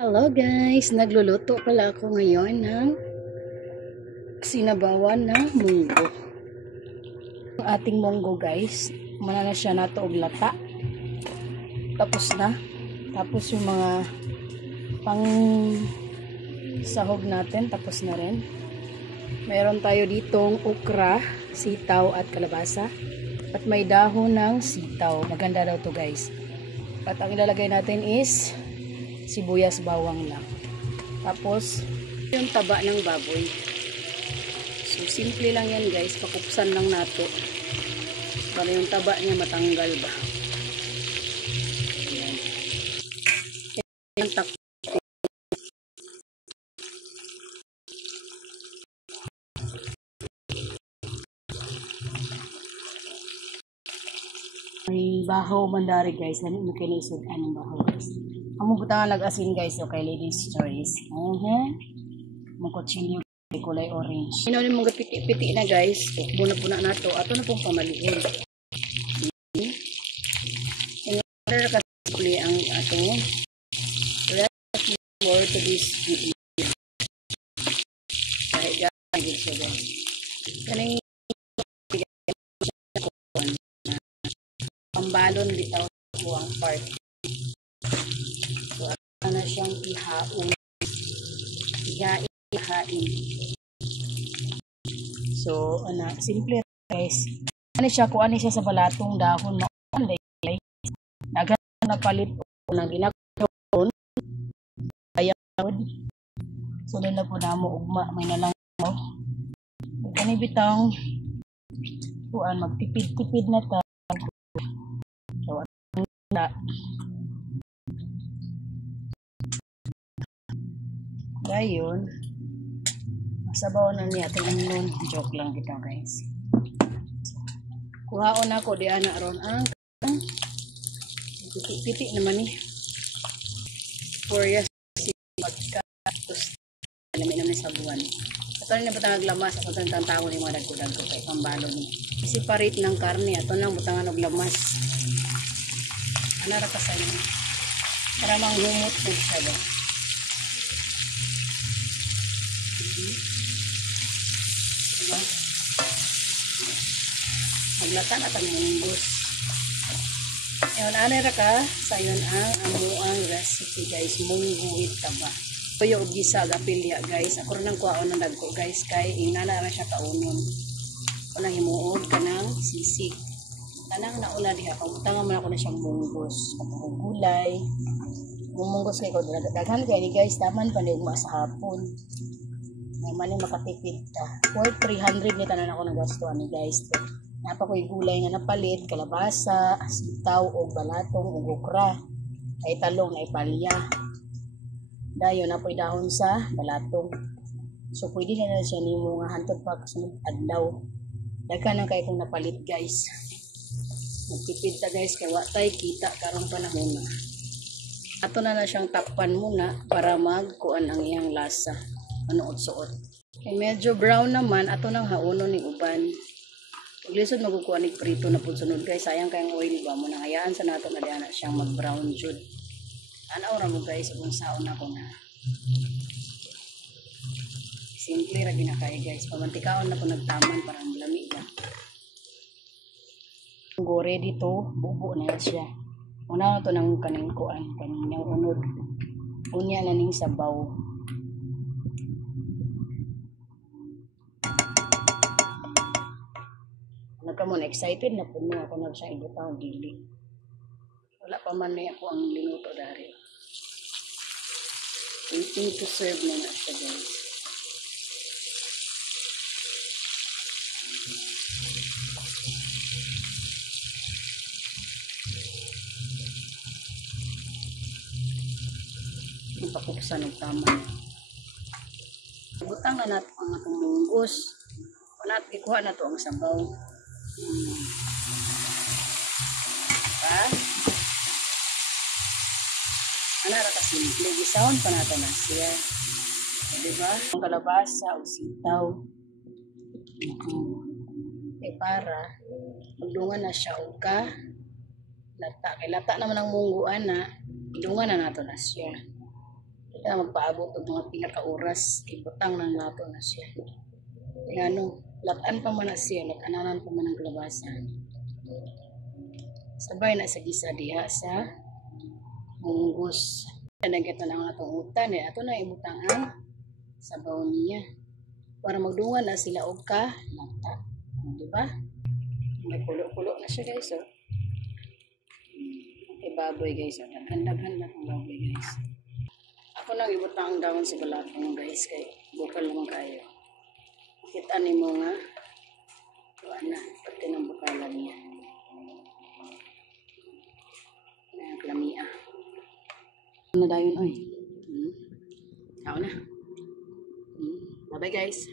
Hello guys! Nagluluto pala ako ngayon ng sinabawan ng munggo. Ang ating munggo guys, manana siya nato og lata. Tapos na. Tapos yung mga pang sahog natin, tapos na rin. Mayroon tayo ditong okra, sitaw at kalabasa. At may dahon ng sitaw. Maganda daw to guys. At ang ilalagay natin is sibuyas, bawang lang. Tapos, yung taba ng baboy. So, simple lang yan guys. Pakupsan lang nato. Para yung taba niya matanggal ba. Ayan. Ayan, may bahaw mandari guys. Lami mo kayo naisod anong bahaw guys. Amo butangan nag-asin guys. Okay, ladies choice. Mukotsinyo kulay orange. Inaw ni mga piti-piti na guys. Buna-buna na to. Ato na pong pamaliin. In-order kasi ang atong more to this video. Kahit gagawin siya guys. Kaning pambalon bitaw po ang part. So, ano na siyang ihaon. Ihain. So, simple guys. Ano siya, kung ano siya sa balatong dahon na nagpalit o nang ginakaon. Ayun. So, nila po na mo ugma. May nalang mo. Kani bitang kuan magtipid-tipid na ta. So, na dayon masabaw na niya ating nun. Joke lang kita guys. Kuhaon ako di ana ron ang piti-piti naman ni Korea si pagkatos namin sa buwan. Ato na butang lamas ako tang tawo ni mga dagko-dagko kay pambalon ni. Separate ng karne ato nang butangan og lamas. Ana ra kasay para manghumot pud siya ba. Diba? Maglatan at ang munggos. Ngayon, anay ra ka, sayon ang amuang recipe guys, munggo with taba. Toyo og gisa gapilya guys. Ako rin ang kuhaon ng dagko guys, kay inana ra siya kaunon. Unang himuog ka ng sisig. Tanang nauna diha, pamutangan man ako na siyang munggos. Kapag gulay, mumunggos kay ko, daghan kay ni guys, taman pa ni ugma sa hapon. Naman yung makatipid ta. For 300 ni tanan ako nagastuan ni guys. Napa ko'y gulay nga napalit, kalabasa, sitaw, o balatong, o okra. Ay talong, ay palya. Dayon na po'y dahon sa balatong. So pwede na siya ni mo nga hantod pa kasunod adlaw. Daghan na kayo kung napalit guys. Nagtipid ta guys, kay watay kita karong panahon na. Ato na siyang takpan muna para magkuan ang iyang lasa. Manuot-suot. Kay medyo brown naman, ato nang hauno ni uban. Paglisod magkukuha ni prito na po sunod guys. Sayang kayang oil ba mo nang hayaan sa nato na diyan siyang mag-brown jud. Anaw ra mo guys kung saon ako na. Simple ra ginakay guys. Pamantikaon na po nagtaman para malami na. Gore dito, bubo na siya. Una to nang kaning kuan, kaning unod. Unya na ning sabaw. Nagkamon excited na puno ako na siya ibutang dili. Wala pa man na ako ang linuto dari. Waiting to serve na siya guys. Ipakuksan ng tama. Butang na nato ang atong munggos. Wala ikuha na to ang sabaw. Ha? Ano ra ka simple gisaon pa nato na siya. Diba? Ang kalabasa o sitaw. Para magdungan na siya o ka lata. Kay lata naman ang mungguan na idungan na nato na siya. Kita magpaabot og mga pila ka oras, ibutang na nato na siya. Ngano, latan pa man na siya, latananan pa man ang kalabasan. Sabay na sa gisa diha sa munggos. Nagkita na ang atong utan, ato na ibutang ang sabaw niya. Para magdungan na sila og ka lata. Di ba? May kulo-kulo na siya guys. Oh. Okay, baboy guys. Oh. Daghan-daghan na itong baboy guys. Ako nang ibutang ang dawon sa balatong guys. Kay bukal naman kayo. Kita ni mo nga. Tuwan na. Pati ng bukalan niya. Ayan, lamia. Ano dayon oy? Tao na. Bye bye guys.